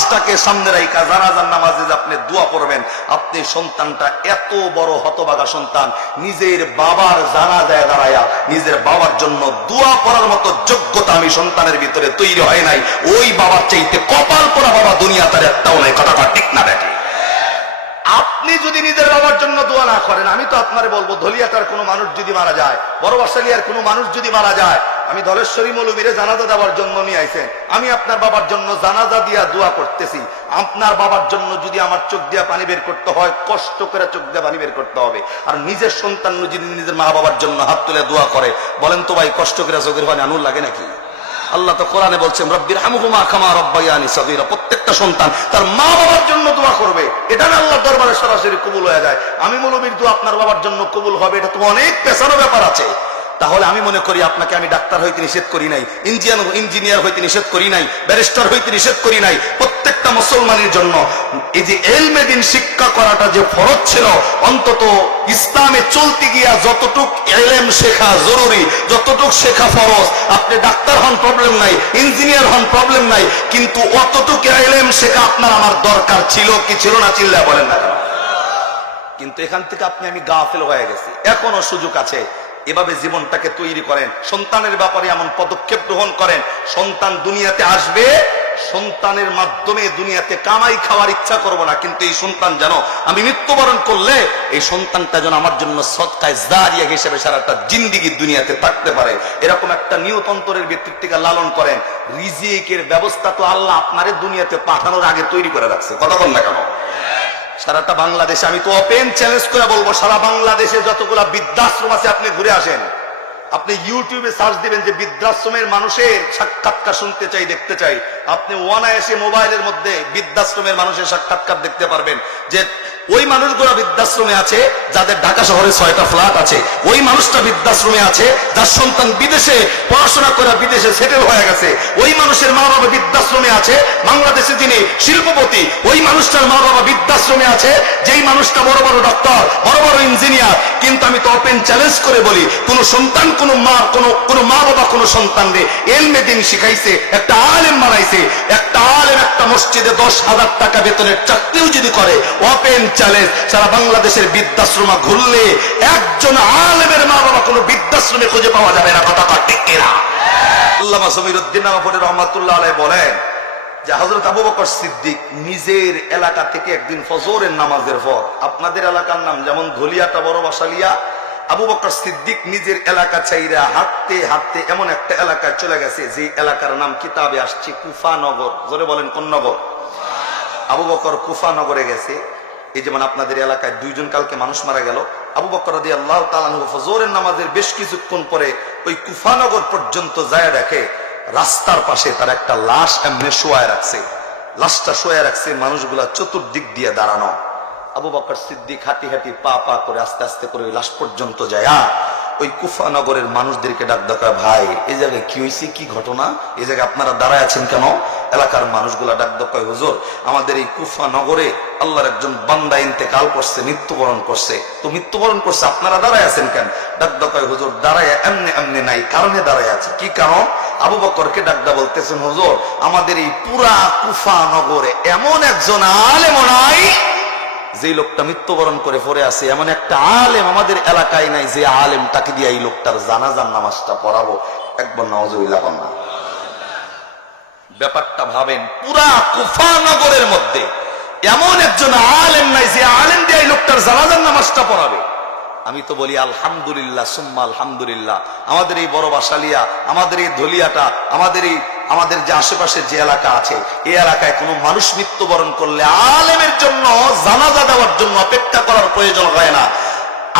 লাশটাকে সামনে রাইখা জানাজার নামাজে আপনি দোয়া পড়বেন, আপনি সন্তানটা এত বড় হতভাগা সন্তান, নিজের বাবার জানাজায় দাঁড়ায়া নিজের বাবার জন্য দোয়া করার মতো যোগ্যতা আমি সন্তানের ভিতরে তৈরি হয় নাই। ওই বাবার চাইতে কপাল পোড়া বাবা দুনিয়া তার একটাও নাই। কথাটা ঠিক না বেটি? আপনি যদি নিজের বাবার জন্য দোয়া না করেন, আমি তো আপনারে বলবো, ধলিয়াটার কোনো মানুষ যদি মারা যায়, বড় বাসালিয়ার কোনো মানুষ যদি মারা যায়, আমি ধলেশ্বরী মৌলবীরে জানাজা দেওয়ার জন্য নিয়ে আইছেন, আমি আপনার বাবার জন্য জানাজা দিয়া দোয়া করতেছি। আপনার বাবার জন্য যদি আমার চোখ দিয়া পানি বের করতে হয়, কষ্ট করে চোখ দিয়া পানি বের করতে হবে। আর নিজের সন্তান যদি নিজের মা বাবার জন্য হাত তুলে দোয়া করে, বলেন তো ভাই কষ্ট করে চোখের পানি আনুর লাগে নাকি? আল্লাহ তো কোরআনে বলছেন রব্বিরহামহুমা কামা রাব্বায়ানি সগীরা। প্রত্যেকটা সন্তান তার মা বাবার জন্য দোয়া করবে, এটা না আল্লাহর দরবারে সরাসরি কবুল হয়ে যায়। আমি মৌলবীর দোয়া আপনার বাবার জন্য কবুল হবে, এটা তো অনেক পেছানো ব্যাপার আছে। তাহলে আমি মনে করি আপনাকে আমি ডাক্তার হইতে নিষেধ করি নাই, ইঞ্জিনিয়ার হইতে নিষেধ করি নাই, ব্যারিস্টার হইতে নিষেধ করি নাই। প্রত্যেকটা মুসলমানের জন্য এই যে ইলমে দ্বীন শিক্ষা করাটা যে ফরজ ছিল, অন্তত ইসলামে চলতে গিয়া যতটুক ইলম শেখা জরুরি, যতটুক শেখা ফরজ। আপনি ডাক্তার হন প্রবলেম নাই, ইঞ্জিনিয়ার হন প্রবলেম নাই, কিন্তু অতটুক ইলম শেখা আপনার আমার দরকার ছিল কি ছিল না? চিল্লা বলেন না কেন? কিন্তু এখান থেকে আমি গাফেল হয়ে গেছি। এখনো সুযোগ আছে, এভাবে জীবনটাকে তৈরি করেন, সন্তানের ব্যাপারে এমন পদক্ষেপ গ্রহণ করেন। সন্তান দুনিয়াতে আসবে, সন্তানের মাধ্যমে দুনিয়াতে কামাই খাওয়ার ইচ্ছা করব না, কিন্তু এই সন্তান যেন আমি মৃত্যুবরণ করলে এই সন্তানটা যেন আমার জন্য সদকায়ে জারিয়া হিসেবে সারাটা জিন্দেগি দুনিয়াতে থাকতে পারে, এরকম একটা নিয়ত অন্তরের ভিতর থেকে লালন করেন। রিজিকের ব্যবস্থা তো আল্লাহ আপনারে দুনিয়াতে পাঠানোর আগে তৈরি করে রাখছে। কথা বল না কেন? সারাটা বাংলাদেশে আমি তো ওপেন চ্যালেঞ্জ করে বলবো, সারা বাংলাদেশে যতগুলা বৃদ্ধাশ্রম আছে আপনি ঘুরে আসেন, আপনি ইউটিউবে সার্চ দিবেন যে বৃদ্ধাশ্রমের মানুষের সাক্ষাৎকার শুনতে চাই, দেখতে চাই, আপনি অনায়াসে মোবাইলের মধ্যে বৃদ্ধাশ্রমের মানুষের সাক্ষাৎকার দেখতে পারবেন। যে ওই মানুষগুলো বৃদ্ধাশ্রমে আছে যাদের ঢাকা শহরে 6টা ফ্ল্যাট আছে, ওই মানুষটা বৃদ্ধাশ্রমে আছে যার সন্তান বিদেশে পড়াশোনা করে বিদেশে সেটেল হয়ে গেছে, ওই মানুষের মা বাবা বৃদ্ধাশ্রমে আছে, বাংলাদেশে যিনি শিল্পপতি ওই মানুষটার মা বাবা বৃদ্ধাশ্রমে আছে, যেই মানুষটা বড় বড় ডক্টর, বড় বড় ইঞ্জিনিয়ার। কিন্তু আমি তো ওপেন চ্যালেঞ্জ করে বলি, কোন সন্তান কোন মা বাবা কোন সন্তানরে ইলমে দ্বীন শিখাইছে, একটা আলেম বানাইছে, একটা আলেম একটা মসজিদে 10,000 টাকা বেতনের চাকরিও যদি করে, ওপেন চ্যালেঞ্জ, সারা বাংলাদেশের বৃদ্ধাশ্রম ঘুরলে একজন আলেমের মা বাবা কোন বৃদ্ধাশ্রমে খুঁজে পাওয়া যাবে না। কথা ঠিক কিনা? আল্লামা জমিরউদ্দিন নওয়াফুরী রাহমাতুল্লাহ আলাইহি বলেন যে হযরত আবু বকর সিদ্দিক নিজের এলাকা থেকে একদিন ফজরের নামাজের পর, আপনাদের এলাকার নাম যেমন ধলিয়াটা বড় বাসালিয়া, আবু বকর সিদ্দিক নিজের এলাকা ছাইরা হাঁটতে হাঁটতে এমন একটা এলাকায় চলে গেছে যে এলাকার নাম কিতাবে আসছে কুফানগর। জোরে বলেন কোন নগর? আবু বকর কুফানগরে গেছে। এই যেমন আপনাদের এলাকায় 2 জন কালকে মানুষ মারা গেল, আবু বকর রাদিয়াল্লাহু তাআলা আনহু ফজরের নামাজের বেশ কিছুক্ষণ পরে ওই কুফানগর পর্যন্ত যায়, দেখে রাস্তার পাশে তার একটা লাশ এমনি শোয়ায় রাখছে। লাশটা শোয়ায় রাখছে, মানুষগুলা চতুর্দিক দিয়ে দাঁড়ানো। আবু বকর সিদ্দিক হাঁটি হাঁটি পা পা করে আস্তে আস্তে করে ওই লাশ পর্যন্ত যায়। ওই কুফানগরের মানুষদেরকে ডাক ডাকা, ভাই এই জায়গায় কি হয়েছে, কি ঘটনা, এই জায়গায় আপনারা দাঁড়ায় আছেন কেন? এলাকার মানুষগুলা ডাক ডাকায়, হুজুর আমাদের এই কুফানগরে আল্লাহর একজন বান্দা ইন্তেকাল করছে, মৃত্যুবরণ করছে, তো মৃত্যুবরণ করছে, আপনারা দাঁড়ায় আছেন কেন? ডাক ডাকায়, হুজুর দাঁড়ায় এমনি এমনি নাই, কারণে দাঁড়ায় আছে। কি কারণ? আবু বকরকে ডাকদা বলতেছেন, হুজুর আমাদের এই পুরা কুফানগরে এমন একজন আলেম নাই, যে লোকটা মৃত্যুবরণ করে পড়ে আছে, এমন একটা আলেম আমাদের এলাকায় নাই যে আলেমটাকে দিয়ে এই লোকটার জানাজার নামাজটা পড়াবো। একবার নাউজুবিল্লাহ বলনা। ব্যাপারটা ভাবেন, পুরা কুফানগরের মধ্যে এমন একজন আলেম নাই যে আলেম দিয়ে এই লোকটার জানাজার নামাজটা পড়াবে। আমি তো বলি আলহামদুলিল্লাহ সুম্মা আলহামদুলিল্লাহ, আমাদের এই বড় বাসালিয়া, আমাদের এই ধলিয়াটা, আমাদের যে আশেপাশের যে এলাকা আছে, এই এলাকায় কোনো মানুষ মৃত্যুবরণ করলে আলেমের জন্য জানাজা দেওয়ার জন্য অপেক্ষা করার প্রয়োজন হয় না।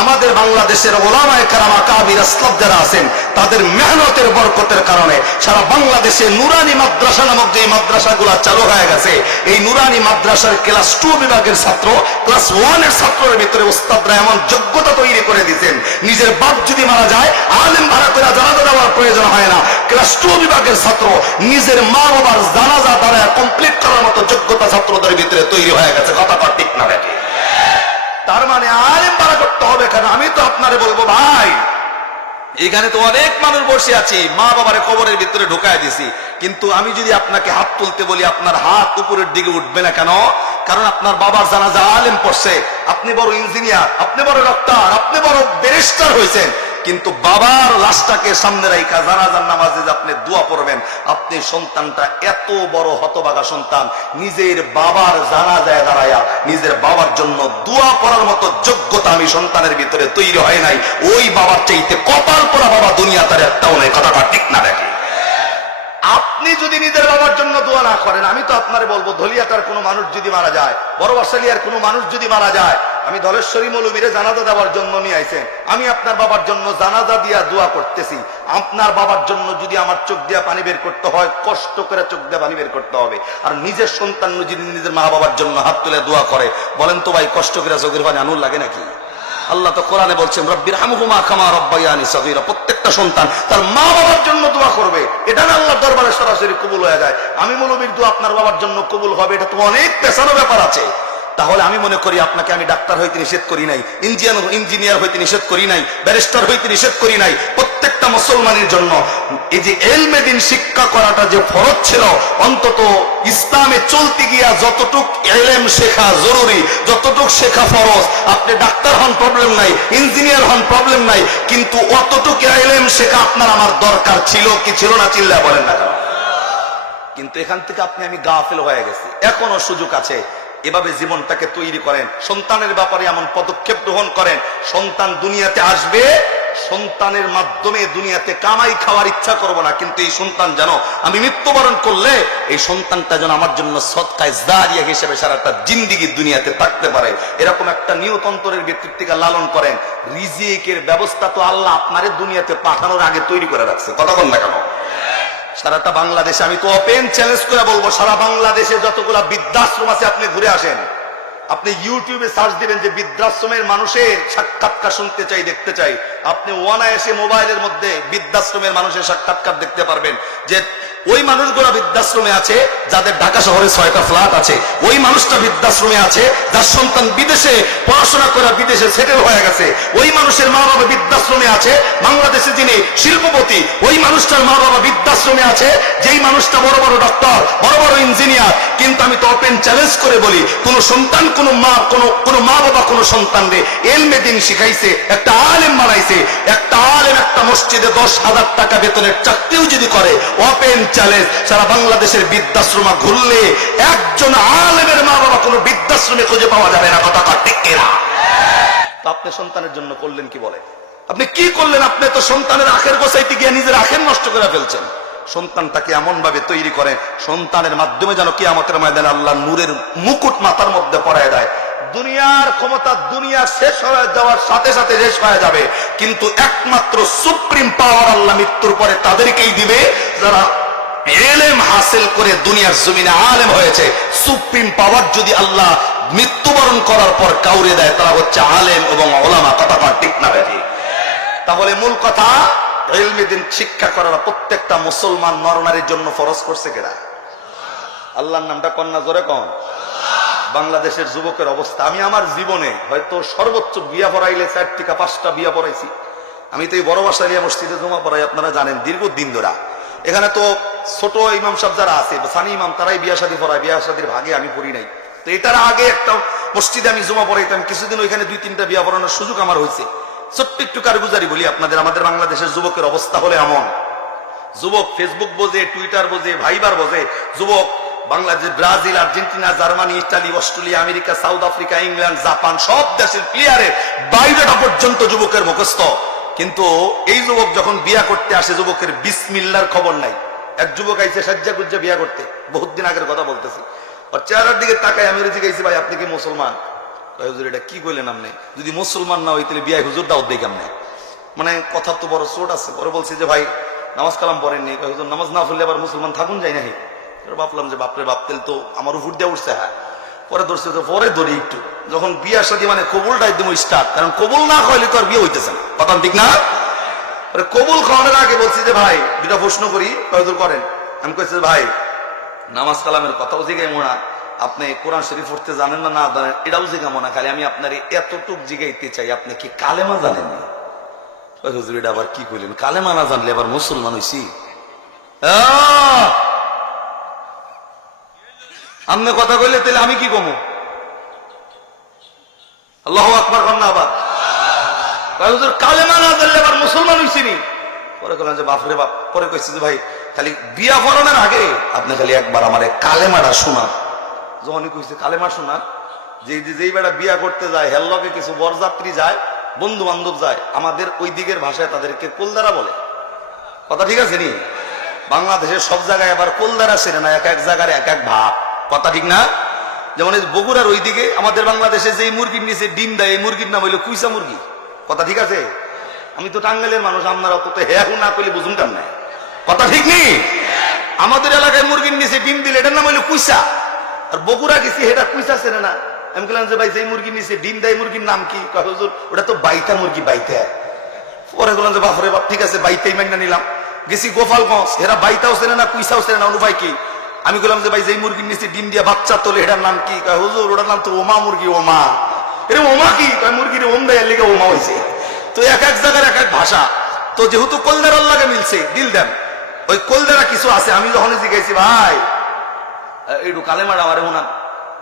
আমাদের বাংলাদেশের ওলামায়ে কেরাম আকাবির আসলাফ যারা আছেন, তাদের মেহনতের বরকতের কারণে সারা বাংলাদেশে নুরানি মাদ্রাসা নামক যে মাদ্রাসাগুলো চালু হয়ে গেছে, এই নুরানি মাদ্রাসার ক্লাস 2 বিভাগের ছাত্র, ক্লাস 1 এর ছাত্রের ভিতরে উস্তাদরা এমন যোগ্যতা তৈরি করে দিয়েছেন, নিজের বাপ যদি মারা যায় আলেম ভাড়া করে জানাজা দেওয়ার প্রয়োজন হয় না। ক্লাস 2 বিভাগের ছাত্র নিজের মা বাবার জানাজা দ্বারা কমপ্লিট করার মতো যোগ্যতা ছাত্রদের ভিতরে তৈরি হয়ে গেছে। কথা ঠিক না বেঠিক? তার মানে আলেম ভাড়া করতে হবে কেন? আমি তো আপনারে বলবো, ভাই এখানে তো অনেক মানুষ বসে আছে, মা বাবারে কবরের ভিতরে ঢুকায় দিছি, কিন্তু আমি যদি আপনাকে হাত তুলতে বলি আপনার হাত উপরের দিকে উঠবে না কেন? কারণ আপনার বাবার জানাজা আলেম পড়ছে, আপনি বড় ইঞ্জিনিয়ার, আপনি বড় ডক্টর, আপনি বড় ব্যারিস্টার হয়েছেন, কিন্তু বাবার লাশটাকে সামনে রাখা জানাজার নামাজে আপনি দোয়া পড়বেন, আপনি সন্তানটা এত বড় হতভাগা সন্তান, নিজের বাবার জানাজায় দাঁড়ায়া নিজের বাবার জন্য দোয়া করার মতো যোগ্যতা আমি সন্তানের ভিতরে তৈরি হয় নাই। ওই বাবার চাইতে কপাল পোড়া বাবা দুনিয়া তার একটাও নেই, কথাটা ঠিক না দেখে? আপনি যদি নিজের বাবার জন্য দোয়া না করেন, আমি তো আপনারে বলবো ধলিয়াটার কোনো মানুষ যদি মারা যায়, বড় বাসালিয়ার কোনো মানুষ যদি মারা যায়, আমি ধলেশ্বরী মৌলবীরে জানাজা দেওয়ার জন্য নিয়ে আইছেন, আমি আপনার বাবার জন্য জানাজা দিয়া দোয়া করতেছি, আপনার বাবার জন্য যদি আমার চোখ দিয়া পানি বের করতে হয়, কষ্ট করে চোখ দিয়া পানি বের করতে হবে। আর নিজের সন্তান যদি নিজের মা বাবার জন্য হাত তুলে দোয়া করে, বলেন তো ভাই কষ্ট করে চোখের পানি আনুর লাগে নাকি? আল্লাহ তো কোরআনে বলছেন রব্বিরহামহুমা কামা রাব্বায়ানি সগীরা, প্রত্যেকটা সন্তান তার মা বাবার জন্য দোয়া করবে, এটা না আল্লাহর দরবারে সরাসরি কবুল হয়ে যায়। আমি মৌলবীর দোয়া আপনার বাবার জন্য কবুল হবে, এটা তো অনেক পেছানো ব্যাপার আছে। তাহলে আমি মনে করি আপনাকে আমি ডাক্তার হইতে নিষেধ করি নাই, ইঞ্জিনিয়ার হইতে নিষেধ করি নাই, ব্যারিস্টার হইতে নিষেধ করি নাই। প্রত্যেকটা মুসলমানের জন্য এই যে ইলমে দ্বীন শিক্ষা করাটা যে ফরজ ছিল, অন্তত ইসলামে চলতে গিয়া যতটুক ইলম শেখা জরুরি, যতটুক শেখা ফরজ, আপনি ডাক্তার হন প্রবলেম নাই, ইঞ্জিনিয়ার হন প্রবলেম নাই, কিন্তু অতটুক ইলম শেখা আপনার আমার দরকার ছিল কি ছিল না? চিল্লা বলেন না কেন? কিন্তু এখান থেকে আপনি আমি গাফেল হয়ে গেছি। এখনো সুযোগ আছে, এভাবে জীবনটাকে তৈরি করেন, সন্তানের ব্যাপারে এমন পদক্ষেপ গ্রহণ করেন, সন্তান দুনিয়াতে আসবে, সন্তানের মাধ্যমে দুনিয়াতে কামাই খাওয়ার ইচ্ছা করব না, কিন্তু এই সন্তান যেন আমি মৃত্যুবরণ করলে এই সন্তানটা যেন আমার জন্য সদকায়ে জারিয়া হিসেবে সারাটা জিন্দেগি দুনিয়াতে থাকতে পারে, এরকম একটা নিয়ত অন্তরের ভিতর থেকে লালন করেন। রিজিকের ব্যবস্থা তো আল্লাহ আপনারে দুনিয়াতে পাঠানোর আগে তৈরি করে রাখছে, কথা বল না কেন? সারাটা বাংলাদেশে আমি তো ওপেন চ্যালেঞ্জ করে বলবো, সারা বাংলাদেশে যতগুলা বৃদ্ধাশ্রম আছে আপনি ঘুরে আসেন, আপনি ইউটিউবে সার্চ দিবেন যে বৃদ্ধাশ্রমের মানুষের সাক্ষাৎকার শুনতে চাই, দেখতে চাই, আপনি অনায়াসে মোবাইলের মধ্যে বৃদ্ধাশ্রমের মানুষের সাক্ষাৎকার দেখতে পারবেন। যে ওই মানুষগুলো বৃদ্ধাশ্রমে আছে যাদের ঢাকা শহরে 6টা ফ্ল্যাট আছে, ওই মানুষটা বৃদ্ধাশ্রমে আছে যার সন্তান বিদেশে পড়াশোনা করে বিদেশে সেটেল হয়ে গেছে, ওই মানুষের মা বাবা বৃদ্ধাশ্রমে আছে, বাংলাদেশে যিনি শিল্পপতি ওই মানুষটার মা বাবা বৃদ্ধাশ্রমে আছে, যেই মানুষটা বড় বড় ডক্টর, বড় বড় ইঞ্জিনিয়ার। কিন্তু আমি তো ওপেন চ্যালেঞ্জ করে বলি, কোন সন্তান কোন মা বাবা কোন সন্তানরে ইলমে দ্বীন শিখাইছে, একটা আলেম বানাইছে, একটা আলেম একটা মসজিদে 10,000 টাকা বেতনের চাকরিও যদি করে, ওপেন চ্যালেঞ্জ, সারা বাংলাদেশের বৃদ্ধাশ্রম ঘুরলে একজন আলেমের মা বাবা কোন বৃদ্ধাশ্রমে খুঁজে পাওয়া যাবে না, কথা ঠিক কিনা? তো আপনি সন্তানের জন্য করলেন কি? বলে আপনি কি করলেন? আপনি তো সন্তানের আখের গোছাইতে গিয়ে নিজের আখের নষ্ট করে ফেলছেন। সন্তানটাকে এমন ভাবে তৈরি করেন, সন্তানের মাধ্যমে যেন কিয়ামতের ময়দানে আল্লাহ নূরের মুকুট মাথার মধ্যে পরায় দেয়। দুনিয়ার ক্ষমতা দুনিয়া শেষ হয়ে যাওয়ার সাথে সাথে শেষ হয়ে যাবে, কিন্তু একমাত্র সুপ্রিম পাওয়ার আল্লাহ মৃত্যুর পরে তাদেরকেই দিবে যারা ইলম হাসিল করে দুনিয়ার জমিনে আলেম হয়েছে। সুপ্রিম পাওয়ার যদি আল্লাহ মৃত্যুবরণ করার পর কাউরে দেয়, তারা হচ্ছে আলেম এবং ওলামা, কথা ঠিক না ভাই? তাহলে মূল কথা, ইলমে দ্বীন শিক্ষা করার প্রত্যেকটা মুসলমান নরনারীর জন্য ফরজ করছে কেডা? আল্লাহর নামটা কন্যা জোরে কন। বাংলাদেশের যুবকের অবস্থা, আমি আমার জীবনে হয়তো সর্বোচ্চ বিয়া পড়াইলে 4 থেকে 5টা বিয়া পড়াইছি। আমি তো এই বড় বাসালিয়া মসজিদে জমা পড়াই, আপনারা জানেন দীর্ঘদিন ধরে। এখানে তো ছোট ইমাম সাহেব যারা আছে, সানি ইমাম, তারাই বিয়া শাদী পড়ায়, বিয়া শাদীর ভাগে আমি পড়ি নাই। তো এটার আগে একটা মসজিদে আমি জমা পড়াইতাম, কিছুদিন ওইখানে 2-3টা বিয়া পড়ানোর সুযোগ আমার হয়েছে। ছোট্ট একটু কারগুজারি বলি আপনাদের, আমাদের বাংলাদেশের যুবকের অবস্থা হলে এমন, যুবক ফেসবুক বোঝে, টুইটার বোঝে, ভাইবার বোঝে, যুবক Bangladesh, Brazil, Argentina, Germany, Italy, Australia, America, south Africa, England, Japan, সব দেশের প্লেয়ারের বাইরেটা পর্যন্ত যুবকের মুখস্থ। কিন্তু এই যুবক যখন বিয়া করতে আসে, যুবকের বিসমিল্লার খবর নাই। এক যুবক আইছে সাজ্জা গুজ্জা বিয়া করতে, বহুত দিন আগের কথা বলতেছি, ওর চেহারার দিকে তাকাই আমি জিজ্ঞাসি, ভাই আপনি কি মুসলমান? হুজুর এটা কি কইলেন আপনি? যদি মুসলমান না হই তাহলে বিয়া হুজুর দাওয়াত দেই কেমনে? মানে কথা তো বড় চোট আছে। পরে বলছি যে ভাই নামাজ কালাম পড়েননি? হুজুর নামাজ না পড়লে আবার মুসলমান থাকুন যায় না। ভাবলাম যে বাপরে বাপ, তেল তো আমার উপর দিয়ে উঠছে। হ্যাঁ, পরে ধরছে, পরে ধরি একটু, যখন বিয়া শাদী মানে কবুলটা একদম স্টার্ট, কারণ কবুল না খাওয়াইলে তো আর বিয়ে হইতেছে না, কথা ঠিক না? কবুল খাওয়ানোর আগে বলছি যে ভাই দুটা প্রশ্ন করি, হুজুর করেন। আমি কইছি ভাই নামাজ কালামের কথাও জিগাই মোনা, আপনি কোরআন শরীফ পড়তে জানেন না, না জানেন এটাও জিগামো না, খালি আমি আপনার এতটুক জিগাইতে চাই, আপনি কি কালেমা জানেন? হুজুর এটা আবার কি কইলেন, কালেমা না জানলে আবার মুসলমান হইছি? আপনি কথা কইলে তাহলে আমি কি কমু? আল্লাহু আকবার কন্যা আবার হুজুর কালেমা না জানলে আবার মুসলমান হইছি নি? পরে বললাম যে বাপরে বাপ। পরে কইছি যে ভাই খালি বিয়া পড়ানোর আগে আপনি খালি একবার আমার কালেমাটা শোনা। যখনই কইছে কালেমা শোনা, যেই বেটা বিয়া করতে যায় হেল্লকে কিছু বরযাত্রী যায়, বন্ধু বান্ধব যায়, আমাদের ওই দিকের ভাষায় তাদেরকে কোলদারা বলে। কথা ঠিক আছে নি? বাংলাদেশের সব জায়গায় আবার কোলদারা সেরে না, এক এক জায়গার এক এক ভাব। কথা ঠিক না? যেমন বগুড়ার ওই দিকে আমাদের বাংলাদেশে যে মুরগির নিচে ডিম দেয়, এই মুরগির নাম হইলো কুইসা মুরগি। কথা ঠিক আছে? আমি তো টাঙ্গাইলের মানুষ, আপনারা তো হ্যাঁ না কইলে বুঝুন কেন না? কথা ঠিক নেই? আমাদের এলাকায় মুরগির নিচে ডিম দিলে এটার নাম হইলো কুইসা। আর বগুড়া গেছি এটা কুইসা চেনে না। আমি বললাম যে ভাই যে মুরগির নিচে ডিম দেয় মুরগির নাম কি? হুজুর ওটা তো বাইতা মুরগি, বাইতা। পরে বললাম যে বাপরে বাপ, ঠিক আছে বাইতাই মাইনা নিলাম। গেছি গোপালগঞ্জ, এরা বাইতাও চেনে না কুইসাও চেনে না, অনুপায় কি? আমি বললাম যে ভাই যে মুরগির নিচে ডিম দিয়া বাচ্চা তোলে এটার নাম কি? হুজুর ওটার নাম তো ওমা মুরগি। ওমা? এরকম ওমা কি? মুরগির ওম দেয় লেগে ওমা হয়েছে। তো এক এক জায়গার এক এক ভাষা। তো যেহেতু কলদারার লাগে মিলছে, দিল দেন ওই কলদারা কিছু আছে। আমি যখন জিজ্ঞাসি ভাই একটু কালেমাটা আমারে শোনান,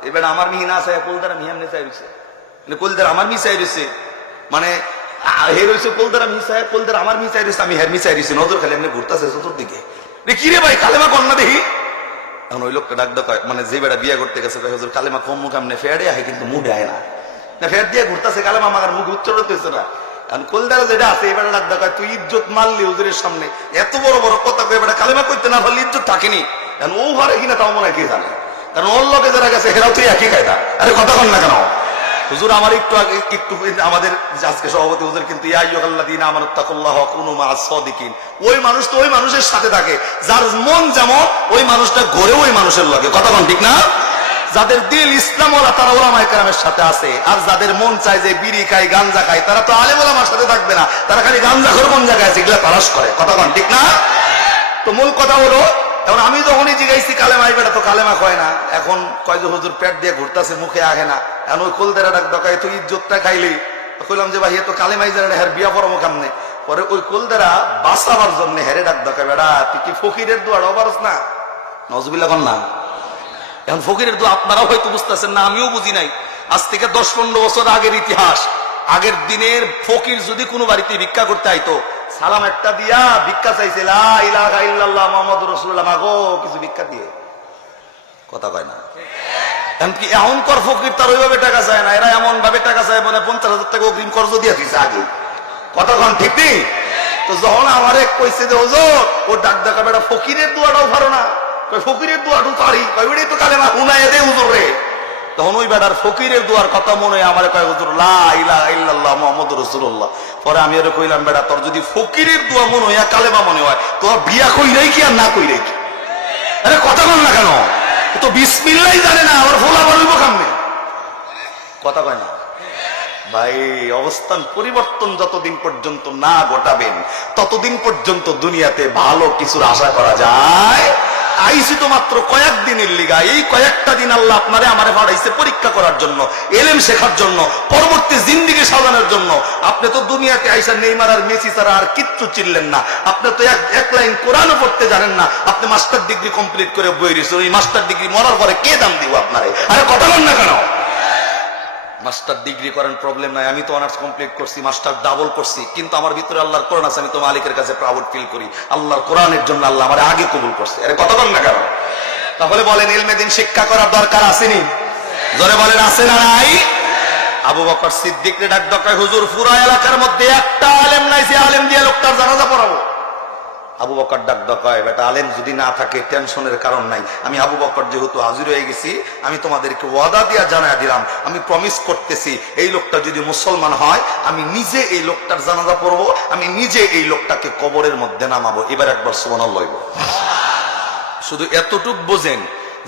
এবার আমার মিহি না চাই কলদারা মিহাম চাই রয়েছে, কলদারা আমার মিশাই রয়েছে, মানে হে রয়েছে কলদারা মিশাই, কলদারা আমার মিশাই রয়েছে, আমি হের মিশাই রয়েছে। নজর খালি এমনি ঘুরতেছে চতুর্দিকে, কি রে ভাই কালেমা কর না দেখি। এখন ওই লোকটা ডাক ডাক মানে যে বেড়া বিয়ে করতে গেছে হুজুর কালেমা কম মুখ এমনি ফেয়ারে আহে কিন্তু মুডে আয় না, ফের দিয়ে ঘুরতেছে কালেমা আমার মুখে উচ্চারণ হতেছে না। কারণ কলদারা যেটা আছে এবারে ডাক ডাক তুই ইজ্জত মারলি হুজুরের সামনে, এত বড় বড় কথা এবারে কালেমা করতে না পারলে ইজ্জত থাকেনি। কারণ ও ঘরে কিনা তাও মনে হয় কে জানে, কারণ ওর লোকে যারা গেছে হেরাও তুই একই কায়দা। আরে কথা বল না কেন হুজুর? আমার একটু আগে একটু আমাদের আজকে সভাপতি হুজুর কিন্তু ইয়া আইয়ুহাল্লাযীনা আমানুত্তাকুল্লাহ ওয়া কুনু মাআস সাদিকিন, ওই মানুষ তো ওই মানুষের সাথে থাকে যার মন যেমন ওই মানুষটা ঘরে ওই মানুষের লগে। কথা বল ঠিক না? যাদের দিল ইসলাম ওয়ালা তারা উলামায়ে কেরামের সাথে আছে, আর যাদের মন চায় যে বিড়ি খায় গাঞ্জা খায় তারা তো আলেম ওলামার সাথে থাকবে না, তারা খালি গাঞ্জাখোর কোন জায়গায় আছে এগুলা তালাশ করে। কথা বল ঠিক না? তো মূল কথা হলো এখন আমি যখনই জিজ্ঞাসি কালেমা, বেটা তো কালেমা কয় না। এখন কয় যে হুজুর পেট দিয়ে ঘুরতেছে মুখে আহে না। এখন ওই কলদারা ডাক দকায় তুই ইজ্জতটা খাইলি। কইলাম যে ভাই এ তো কালেমাই জানে না, হের বিয়া পড়াবো কেমনে? পরে ওই কলদারা বাঁচাবার জন্য হেরে ডাক দকায় বেড়া তুই কি ফকিরের দোয়াটাও পারস না? নজবিল্লাহ কন না। এখন ফকিরের দোয়া আপনারাও হয়তো বুঝতেছেন না, আমিও বুঝি নাই। আজ থেকে 10-15 বছর আগের ইতিহাস। আগের দিনের ফকির যদি কোনো বাড়িতে ভিক্ষা করতে আইতো, সালাম একটা দিয়া ভিক্ষা চাইছে, লা ইলাহা ইল্লাল্লাহ মুহাম্মাদুর রাসূলুল্লাহ, মাগো কিছু ভিক্ষা দিয়ে। কথা কয় না? এমনকি এখনকার ফকির তার ওইভাবে টাকা চায় না, এরা এমন ভাবে টাকা চায় মানে 50,000 টাকা অগ্রিম কর্জ দিয়ে দিছে আগে। কথা কন ঠিক নেই? তো যখন আমার এক কইছে যে হুজুর ও ডাক ডাকা বেটা ফকিরের দোয়াটাও পারো না, কই ফকিরের দোয়াটাও পারি, কই ওইটাই তো কালেমা উনায় দে হুজুর রে। তখন ওই বেটার ফকিরের দোয়ার কথা মনে হয় আমার কয় হুজুর লা ইলাহা ইল্লাল্লাহ মুহাম্মাদুর রাসূলুল্লাহ। পরে আমি ওরে কইলাম বেটা তোর যদি ফকিরের দোয়া মনে হয় কালেমা মনে হয়, তোর বিয়া কইরাই কি আর না কইরাই কি? আরে কথা বল না কেন? তো বিসমিল্লাহ জানে না, আমার ফোলা বলবো কেমনে? কথা কয় না ভাই। অবস্থান পরিবর্তন যতদিন পর্যন্ত না ঘটাবেন ততদিন পর্যন্ত দুনিয়াতে ভালো কিছুর আশা করা যায়। আইসি তো মাত্র কয়েকদিনের লিগা, এই কয়েকটা দিন আল্লাহ আপনারে আমারে পাঠাইছে পরীক্ষা করার জন্য, এলেম শেখার জন্য, পরবর্তী জিন্দেগি সাজানোর জন্য। আপনি তো দুনিয়াতে আইসা নেইমার আর মেসি ছাড়া আর কিচ্ছু চিনলেন না, আপনি তো এক লাইন কোরআনও পড়তে জানেন না, আপনি মাস্টার ডিগ্রি কমপ্লিট করে বই রয়েছেন। ওই মাস্টার ডিগ্রি মরার পরে কে দাম দিব আপনারে? আরে কথা বল না কেন? মাস্টার ডিগ্রি করেন প্রবলেম নাই, আমি তো অনার্স কমপ্লিট করছি, মাস্টার ডাবল করছি, কিন্তু আমার ভিতরে আল্লাহর কোরআন আছে, আমি তো মালিকের কাছে প্রাউড ফিল করি। আল্লাহর কোরআনের জন্য আল্লাহ আমার আগে কবুল করছে। আরে কথা বল না কেন? তাহলে বলেন ইলমে দ্বীন শিক্ষা করার দরকার আসেনি? জোরে বলেন আছে না নাই? আবু বকর সিদ্দিকরে ডাক দকায় হুজুর পুরা এলাকার মধ্যে একটা আলেম নাই যে আলেম দিয়ে লোকটার জানাজা পড়াবো। আবু বকর ডাক দকায় বেটা আলেম যদি না থাকে টেনশনের কারণ নাই। আমি আবু বকর যেহেতু হাজির হয়ে গেছি, আমি তোমাদেরকে ওয়াদা দিয়া জানাই দিলাম, আমি প্রমিস করতেছি এই লোকটা যদি মুসলমান হয় আমি নিজে এই লোকটার জানাজা পড়বো, আমি নিজে এই লোকটাকে কবরের মধ্যে নামাবো। এবার একবার সুবহানাল্লাহ লইব। শুধু এতটুক বোঝেন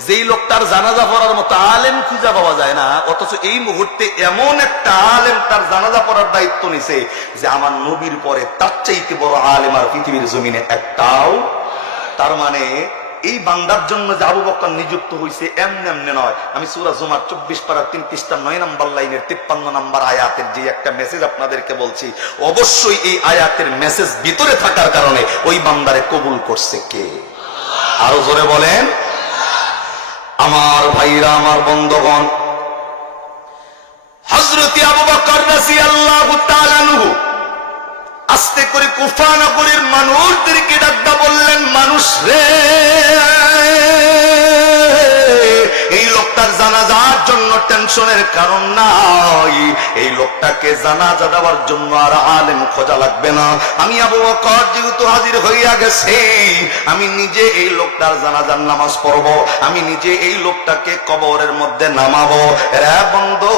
যেই লোকটার জানাজা পড়ার মতো আলেম খুঁজে পাওয়া যায় না, অথচ এই মুহূর্তে এমন একটা আলেম তার জানাজা পড়ার দায়িত্ব নিছে যে আমার নবীর পরে তার চাইতে বড় আলেম আর পৃথিবীর জমিনে একটাও। তার মানে এই বান্দার জন্য যে আবু বকর নিযুক্ত হয়েছে এমনি এমনি নয়। আমি সূরা জুমার 24 পারা 3 পৃষ্ঠা 9 নম্বর লাইনের 53 নম্বর আয়াতের যে একটা মেসেজ আপনাদেরকে বলছি, অবশ্যই এই আয়াতের মেসেজ ভিতরে থাকার কারণে ওই বান্দারে কবুল করছে কে? আরো জোরে বলেন। আমার ভাইরা, আমার বন্ধুগণ, হযরত আবু বকর রাদিয়াল্লাহু তাআলা আনহু আস্তে করে কুফা নগরীর মানুষদেরকে ডাকতে বললেন, মানুষ রে, এই লোকটার জানাজার জন্য টেনশনের কারণ নাই। এই লোকটাকে জানাজা দেওয়ার জন্য আর আলেম খোঁজা লাগবে না। আমি আবু বকর যেহেতু হাজির হইয়া গেছি, আমি নিজে এই লোকটার জানাজার নামাজ পড়ব, আমি নিজে এই লোকটাকে কবরের মধ্যে নামাবো। রে বন্ধু,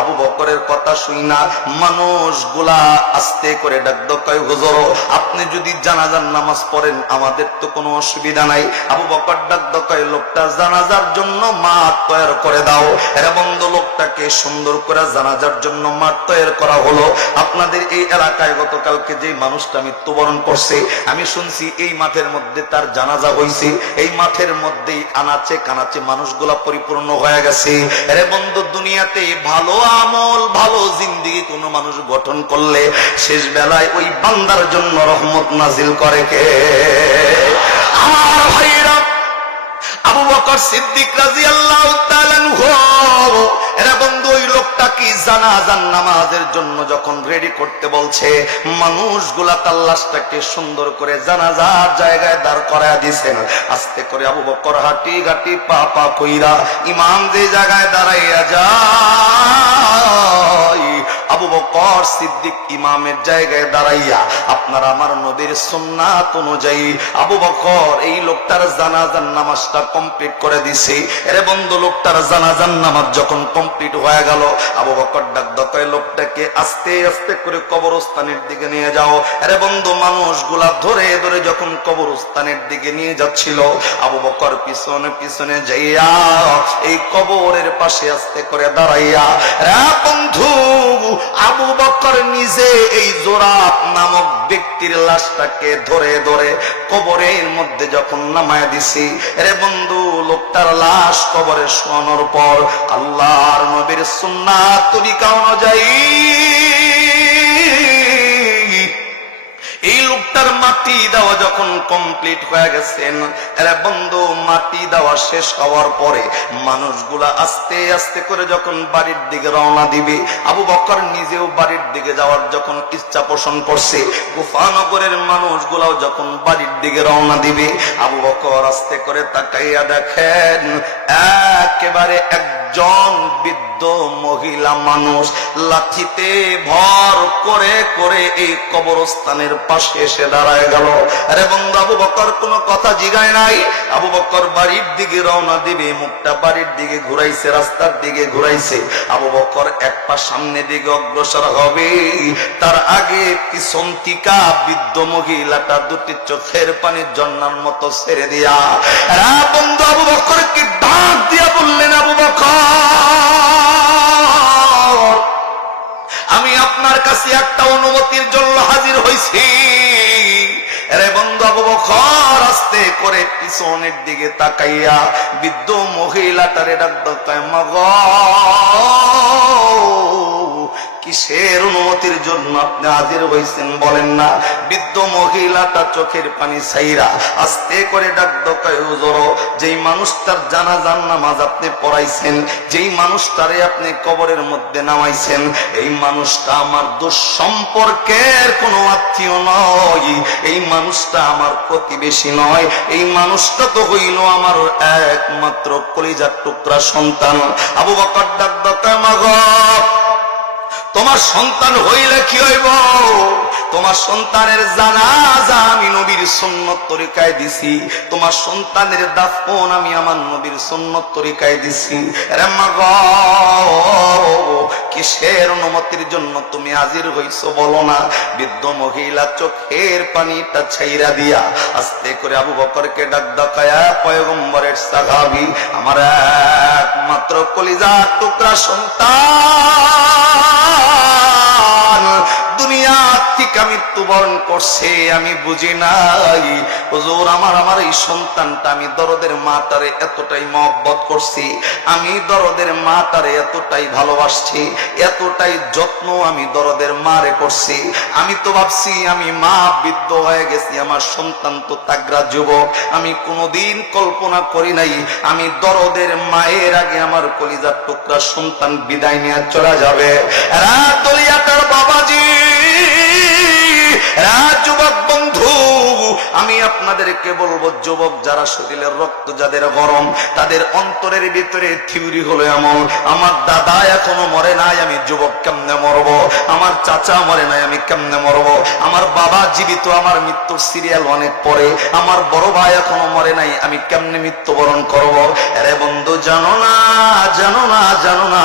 আবু বকরের কথা শুই না মানুষগুলা আস্তে করে ডাকতো, কয় হুজুর আপনি যদি জানাজার নামাজ পড়েন আমাদের তো কোনো অসুবিধা নাই। আবু বকর ডাকতো, কয় লোকটা জানাজার জন্য মাঠ তৈরি করে দাও। এর বন্ধু, লোকটাকে সুন্দর করে জানাজার জন্য মাঠ তৈরি করা হলো। আপনাদের এই এলাকায় গতকালকে যে মানুষটা মৃত্যুবরণ করছে, আমি শুনছি এই মাঠের মধ্যে তার জানাজা হয়েছে। এই মাঠের মধ্যেই আনাচে কানাচে মানুষগুলা পরিপূর্ণ হয়ে গেছে। এর বন্ধু, দুনিয়াতে ভালো আমল, ভালো জিন্দেগি কোন মানুষ গঠন করলে শেষ বেলায় ওই বান্দার জন্য রহমত নাজিল করে কে? আমার ভাইরা, আবু বকর সিদ্দিক রাদিয়াল্লাহু তাআলা আনহু, এরা বন্ধু ওই লোকটা কি জানাজার নামাজের জন্য যখন রেডি করতে বলছে, মানুষগুলা তার লাশটাকে সুন্দর করে জানাজার জায়গায় দাঁড় করায় দিয়েছেন। আস্তে করে আবু বকর হাঁটি ঘাটি পা পা কইরা ইমাম যে জায়গায় দাঁড়াইয়া যায়, আবু বকর সিদ্দিক ইমামের জায়গায় দাঁড়াইয়া আপনার আমার নবীর সুন্নাত অনুযায়ী আবু বকর এই লোকটার জানাজার নামাজটা কমপ্লিট করে দিছে। এর বন্ধু, লোকটার জানাজার নামাজ যখন কমপ্লিট হয়ে গেল, আবু বকর ডাক দকায় লোকটাকে আস্তে আস্তে করে কবরস্থানের দিকে নিয়ে যাও। এর বন্ধু, মানুষগুলা ধরে ধরে যখন কবরস্থানের দিকে নিয়ে যাচ্ছিল, আবু বকর পিছনে পিছনে যাইয়া এই কবরের পাশে আস্তে করে দাঁড়াইয়া, রে বন্ধু, আবু বকর নিজে এই জোরাব নামক ব্যক্তির লাশটাকে ধরে ধরে কবরের মধ্যে যখন নামায় দিছি, রে বন্ধু, লোকটার লাশ কবরে শোয়ানোর পর আল্লাহর নবীর সুন্নাত তরিকা অনুযায়ী এই লোকটার মাটি দেওয়া যখন কমপ্লিট হয়ে গেছেন, এরা বন্ধু মাটি দেওয়া শেষ হওয়ার পরে মানুষগুলা আস্তে আস্তে করে যখন বাড়ির দিকে রওনা দিবে, আবু বকর নিজেও বাড়ির দিকে যাওয়ার যখন ইচ্ছা পোষণ করছে, কুফানগরের মানুষগুলাও যখন বাড়ির দিকে রওনা দিবে, আবু বকর আস্তে করে তাকাইয়া দেখেন একেবারে একজন বৃদ্ধ মহিলা মানুষ লাঠিতে ভর করে করে এই কবরস্থানের পাশে এসে দাঁড়ায় গেল। আরে বন্ধু, আবু বকর কোনো কথা জিগায় নাই। আবু বকর বাড়ির দিকে রওনা দিবে, মুখটা বাড়ির দিকে ঘুরাইছে, রাস্তার দিকে ঘুরাইছে। আবু বকর এক পা সামনে দিকে অগ্রসর হবে, তার আগে পিছন থেকে বৃদ্ধ মহিলাটা দুটি চোখের পানি ঝর্ণার মতো ছেড়ে দিয়া, আরে বন্ধু, আবু বকর কি ডাক দিয়া বললেন, আবু বকর, আমি আপনার কাছে একটা অনুমতির জন্য হাজির হইছি। আরে বন্ধু, আবু বকর আস্তে করে পিছনের দিকে তাকাইয়া বৃদ্ধ মহিলাটারে ডাক দাও, মাগো, কিসের অনুমতির জন্য আপনি হাজির হয়েছেন বলেন না? বৃদ্ধ মহিলাটা চোখের পানি ছাইরা আস্তে করে ডাক দকায়, হুজুর, যেই মানুষটার জানাজার নামাজ আপনি পড়াইছেন, যেই মানুষটারে আপনি কবরের মধ্যে নামাইছেন, এই মানুষটা আমার দুঃসম্পর্কের কোনো আত্মীয় নয়, এই মানুষটা আমার প্রতিবেশী নয়, এই মানুষটা তো হইল আমার একমাত্র কলিজার টুকরা সন্তান। আবু বকর ডাক দকায়, মাগো, তোমার সন্তান হইলে কি হইব? তোমার সন্তানের জানাজা আমি নবীর সুন্নত তরিকায় দিছি, তোমার সন্তানের দাফন আমি আমার নবীর সুন্নত তরিকায় দিছি। রে মাগো, কিসের অনুমতির জন্য তুমি হাজির হইছো বলো না? বৃদ্ধ মহিলা চোখের পানিটা ছাইরা দিয়া আস্তে করে আবু বকরকে ডাক ডাকায়া, পয়গম্বরের সাহাবী, আমার একমাত্র কলিজার টুকরা সন্তান, সন্তান দুনিয়া থেকে মৃত্যুবরণ করছে, আমি বুঝি নাই হুজুর। আমার এই সন্তানটা আমি দরদের মাটারে এতটাই মহব্বত করছি, আমি দরদের মাটারে এতটাই ভালোবাসছি, এতটাই যত্ন আমি দরদের মারে করছি। আমি তো ভাবছি আমি মা বৃদ্ধ হয়ে গেছি, আমার সন্তান তো তাগড়া যুবক। আমি কোনোদিন কল্পনা করি নাই আমি দরদের মায়ের আগে আমার কলিজার টুকরা সন্তান বিদায় নিয়ে চলে যাবে। দলিয়াটার বাবাজি, যুবক বন্ধু, আমি আপনাদেরকে বলবো, যুবক যারা শরীরের রক্ত যাদের গরম, তাদের অন্তরের ভিতরে থিওরি হলো এমন, আমার দাদা এখনো মরে নাই, আমি যুবক কেমনে মরবো? আমার চাচা মরে নাই, আমি কেমনে মরবো? আমার বাবা জীবিত, আমার মৃত্যুর সিরিয়াল অনেক পরে, আমার বড় ভাই এখনো মরে নাই, আমি কেমনে মৃত্যুবরণ করবো? আরে বন্ধু, জানো না, জানো না, জানো না,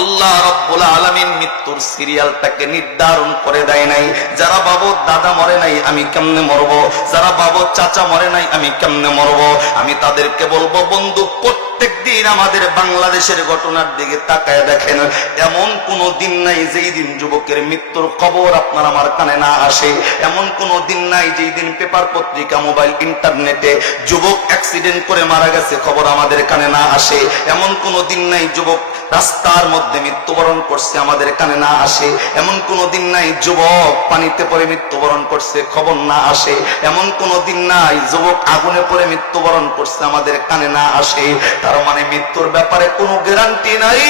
আল্লাহ রাব্বুল আলামিন মৃত্যুর সিরিয়ালটাকে নির্ধারণ করে দেয় নাই। যারা বাবু দাদা মরে নাই, আমি কেমনে মরবো? যারা বাবু চাচা মরে নাই, আমি কেমনে মরবো? আমি তাদেরকে বলবো, বন্ধু, প্রত্যেক দিন আমাদের বাংলাদেশের ঘটনার দিকে তাকায় দেখেন, এমন কোন দিন নাই যেই দিন যুবকের মৃত্যুর খবর আপনার আমার কানে না আসে। এমন কোন দিন নাই যেই দিন পেপার পত্রিকা মোবাইল ইন্টারনেটে যুবক অ্যাক্সিডেন্ট করে মারা গেছে খবর আমাদের কানে না আসে। এমন কোন দিন নাই যুবক রাস্তার মধ্যে মৃত্যুবরণ করছে আমাদের কানে না আসে। এমন কোন দিন নাই যুবক পানিতে পড়ে মৃত্যুবরণ করছে খবর না আসে। এমন কোন দিন নাই যুবক আগুনে পড়ে মৃত্যুবরণ করছে আমাদের কানে না আসে। তার মানে মৃত্যুর ব্যাপারে কোনো গ্যারান্টি নাই।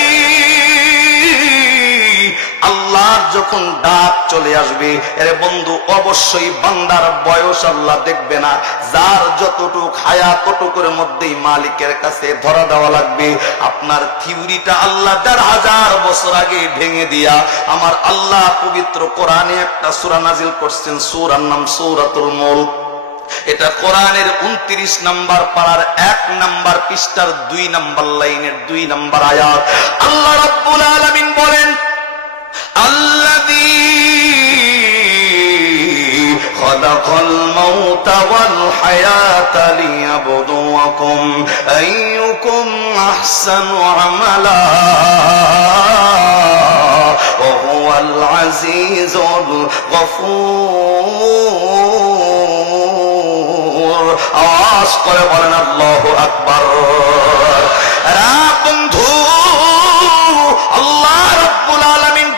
আল্লাহর যখন ডাক চলে আসবে, এরে বন্ধু, অবশ্যই বান্দার বয়স আল্লাহ দেখবে না। যার যতটুক হায়াত ততটুকুর মধ্যেই মালিকের কাছে ধরা দেওয়া লাগবে। আপনার থিওরিটা আল্লাহ ১,৫০০ বছর আগে ভেঙে দিয়া আমার আল্লাহ পবিত্র কোরআনে একটা সূরা নাজিল করছেন, সূরার নাম সূরাতুল মুলক। এটা কোরআনের ২৯ নম্বর পারার ১ নম্বর পৃষ্ঠার ২ নম্বর লাইনের ২ নম্বর আয়াত। আল্লাহ রাব্বুল আলামিন বলেন, الذي خلق الموت والحياة ليبلوكم أيكم أحسن عملا وهو العزيز الغفور। আওয়াজ করে বলেন আল্লাহু আকবার। বন্ধু, আল্লাহ রাব্বুল আলামিন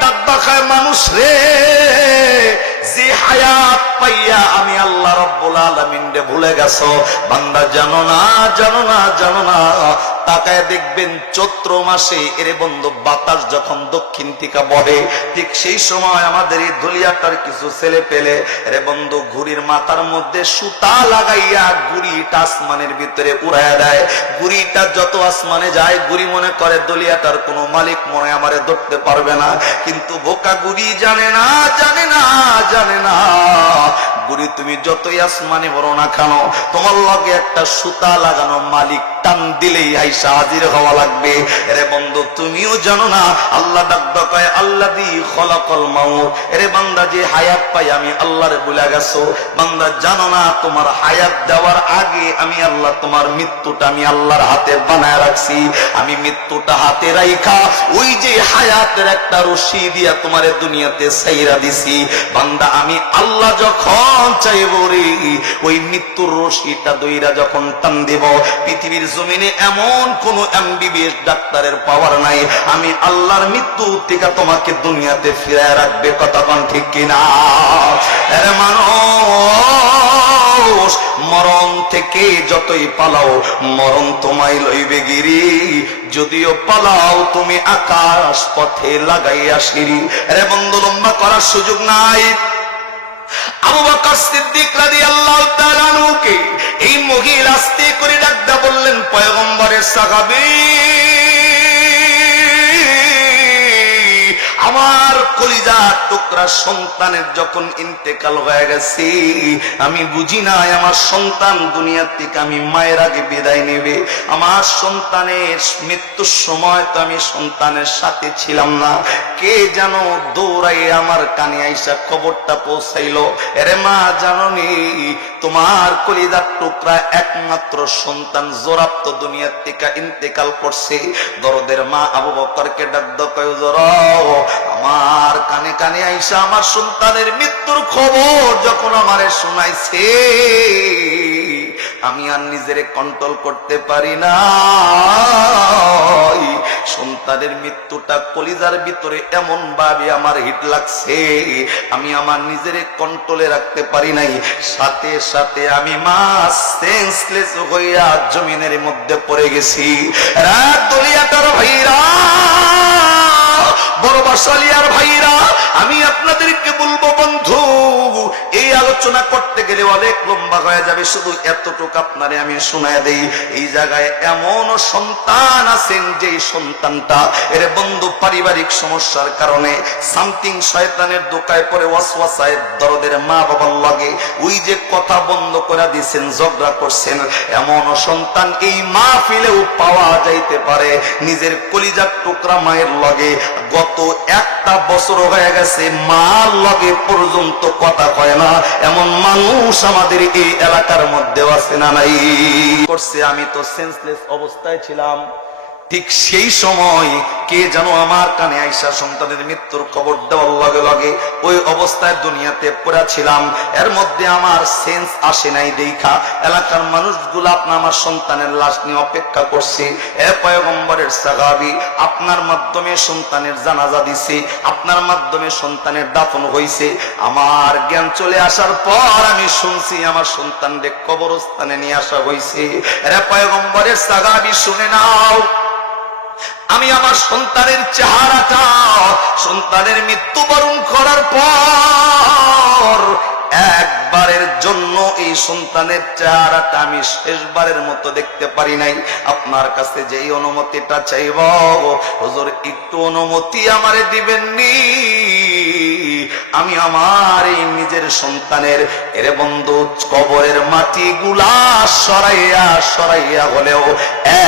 মানুষ রে, যে হায়াত পাইয়া আমি আল্লাহ রাব্বুল আলামিন রে ভুলে গেছো, বান্দা জানো না, জানো না, জানো না, তাকায় দেখবেন চৈত্র মাসে এর বন্ধু বাতাস যখন দক্ষিণ থেকে বহে, ঠিক সেই সময় আমাদের এই দলিয়াটার কিছু ছেলে পেলে এর বন্ধু ঘুড়ির মাথার মধ্যে সুতা লাগাইয়া ঘুড়িটা আসমানের ভিতরে উড়াইয়া দেয়। ঘুড়িটা যত আসমানে যায়, ঘুড়ি মনে করে দলিয়াটার কোনো মালিক মনে আমারে ধরতে পারবে না। কিন্তু বোকা ঘুড়ি জানে না, জানে না, জানে না, ঘুড়ি তুমি যতই আসমানে বড় না কেন, তোমার লগে একটা সুতা লাগানো মালিক টান দিলেই আইসা হাজির হওয়া লাগবে। এরে বন্ধু, তুমিও জানো না, আল্লাহ ডাক কয় আল্লাযী খলাকাল মাউত। এরে বান্দা, যে হায়াত পাই আমি আল্লাহরে ভুলে গেছো। বান্দা জানো না, তোমার হায়াত দেওয়ার আগে আমি আল্লাহ তোমার মৃত্যুটা আমি আল্লাহর হাতে বানায় রাখছি। আমি মৃত্যুটা হাতে রাইখা ওই যে হায়াতের একটা রশি দিয়া তোমারে দুনিয়াতে ছাইরা দিছি। বান্দা, আমি আল্লাহ যখন চাইবো রে, ওই মৃত্যুর রশিটা দইরা যখন টান দেব, পৃথিবীর জমিনে এমন কোন এমবিবিএস ডাক্তারের পাওয়ার নাই, আমি আল্লাহর মৃত্যু থেকে তোমাকে দুনিয়াতে ফিরায় রাখবে। কথা কোন ঠিক কিনা? আরে মানুষ, মরণ থেকে যতই পালাও, মরণ তোমায় লইবে গিরি। যদিও পালাও তুমি আকাশ পথে লাগাইয়া সিঁড়ি। আরে বন্ধু, লম্বা করার সুযোগ নাই। আবু বকর সিদ্দিক রাদিয়াল্লাহু তাআলা আনহুকে এই মহিলা আস্তে করে ডাকদা বললেন, পয়গম্বরের সাহাবী, আমার কলিজার টুকরা সন্তানের যখন ইন্তেকাল হয়ে গেছে, আমি বুঝি নাই আমার সন্তান দুনিয়ার থেকে আমি মায়ের আগে বিদায় নেবে। আমার সন্তানের মৃত্যুর সময় তো আমি সন্তানের সাথে ছিলাম না, কে যেন দৌড়াই আমার কানে আইসা খবরটা পৌঁছাইলো, এরে মা জাননি তোমার কলিজার টুকরা একমাত্র সন্তান জোরাপ্ত দুনিয়ার থেকে ইন্তেকাল করছে। দরদের মা আবু বকরকে ডাক কয় জোরা, আমার কানে কানে আইসা আমার সন্তানের মৃত্যুর খবর যখন আমারে শোনাইছে, আমি আর নিজেরে কন্ট্রোল করতে পারি না। সন্তানের মৃত্যুটা কলিজার ভিতরে এমন ভাবে আমার হিট লাগছে, আমি আমার নিজেরে কন্ট্রোলে রাখতে পারি নাই। সাথে সাথে আমি মা সেন্সলেস হইয়া জমিনের মধ্যে পড়ে গেছি। রাত দলিয়াটার ভাইরা, বড় বাসালিয়ার ভাইরা, আমি আপনাদেরকে বলবো বন্ধু, এই আলোচনা করতে গেলে অনেক লম্বা হয়ে যাবে, শুধু এতটুকু আপনারে আমি শোনায় দেই। এই জায়গায় এমন সন্তান আছেন যে সন্তানটা এর বন্ধু পারিবারিক সমস্যার কারণে সামথিং শয়তানের দোকায় পরে ওয়াসওয়াসায় দরদের মা বাবার লাগে ওই যে কথা বন্ধ করে দিয়েছেন, ঝগড়া করছেন, এমন সন্তান এই মাহফিলেও পাওয়া যাইতে পারে। নিজের কলিজার টুকরা মায়ের লগে গত একটা বছর হয়ে গেছে, মার লগে পর্যন্ত কথা কয় না, এমন মানুষ আমাদের এই এলাকার মধ্যে আছে না নাই? করছে আমি তো সেন্সলেস অবস্থায় ছিলাম, ঠিক সেই সময় কে যেন আমার কানে আইসা সন্তানের মৃত্যুর খবর দেওয়ার লগে লগে ওই অবস্থায় দুনিয়াতে পড়া ছিলাম। এর মধ্যে আমার সেন্স আসে নাই দেখা এলাকার মানুষগুলো আপনার আমার সন্তানের লাশ নিয়ে অপেক্ষা করছে। এ পয়গম্বরের সাহাবী, আপনার মাধ্যমে সন্তানের জানাজা দিছে, আপনার মাধ্যমে সন্তানের দাফন হইছে। আমার জ্ঞান চলে আসার পর আমি শুনছি আমার সন্তানকে কবরস্থানে নিয়ে আসা হইছে। এ পয়গম্বরের সাহাবী, শুনে নাও, আমি আমার সন্তানের চেহারাটা সন্তানের মৃত্যুবরণ করার পর একবারের জন্য এই সন্তানের চেহারাটা আমি শেষবারের মতো দেখতে পারি নাই। আপনার কাছে যেই অনুমতিটা চাইব হুজুর, একটু অনুমতি আমারে দিবেননি, আমি আমার এই নিজের সন্তানের এর বন্ধু কবরের মাটি গুলা সরাইয়া সরাইয়া হলেও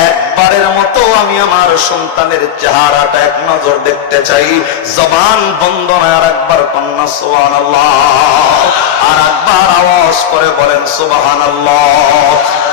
একবারের মতো আমি আমার সন্তানের চেহারাটা এক নজর দেখতে চাই। জবান বন্ধ নয়, আর একবার কন্যা সুবহানাল্লাহ, আর একবার আওয়াজ করে বলেন সুবহানাল্লাহ।